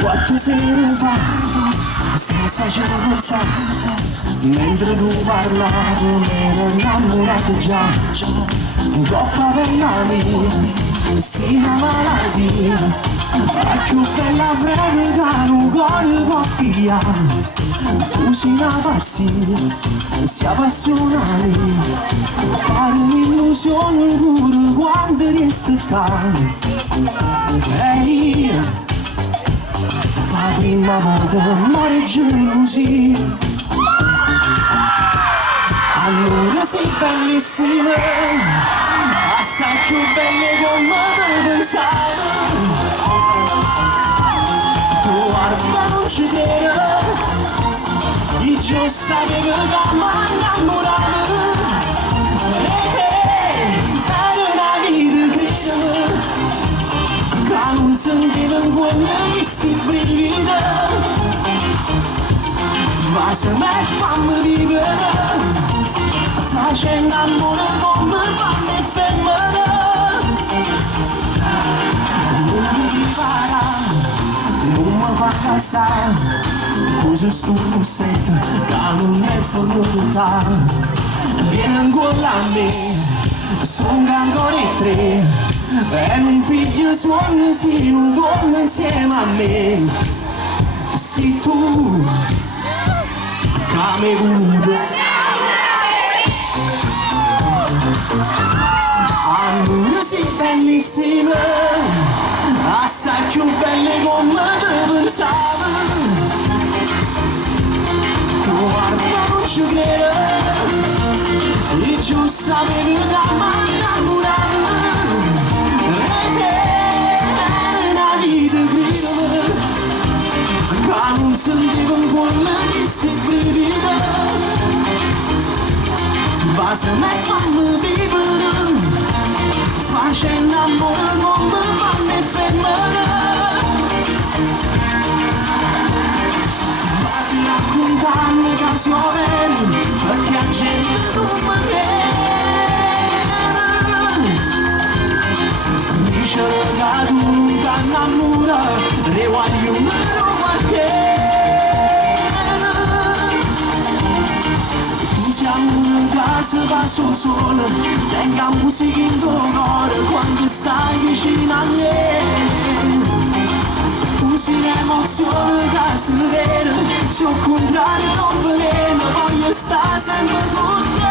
Quante sere fa, senza certezza, mentre tu parlavi mi ero innamorato già. Troppa bella mia, sì una malattia, la più bella breve che un cuore può pigliare. Tu sei una pazzia, sei appassionata, pare un'illusione pure quando resta calmo. E la prima volta muore gelosia, allora sei bellissima, assai più belle come te pensavo. Tu guarda non ci credi, io sapevo che mi innamorato, e te era una vita credimi, che non sentivo in cuore questi brividi, ma se me fammi vivere, facendo amore come fanno le femmine. Non mi ripara, non mi fa calzare, così sto cossetto che non è fortuna. Vieni ancora a me, sono ancora tre, e non piglio suono se non torno insieme a me. Sei tu che mi vuoi. Allora sei bellissima, assai più belle come te pensavo. Tu guarda non ci credi, io sapevo che mi innamorato, e te è una vita credimi, che non sentivo in cuore questi brividi, ma se me fanno vivere, facendo amore come fanno le femmine. Vatti a raccontarmi canzoni, perché la gente come me dice che tu non ti innamori, le voglio meno perché tu siamo in casa, passo solo, tenga musica in tuo cuore quando stai vicino a me. Tu sei l'emozione che si vede, se al contrario non veleno, voglio stare sempre con te.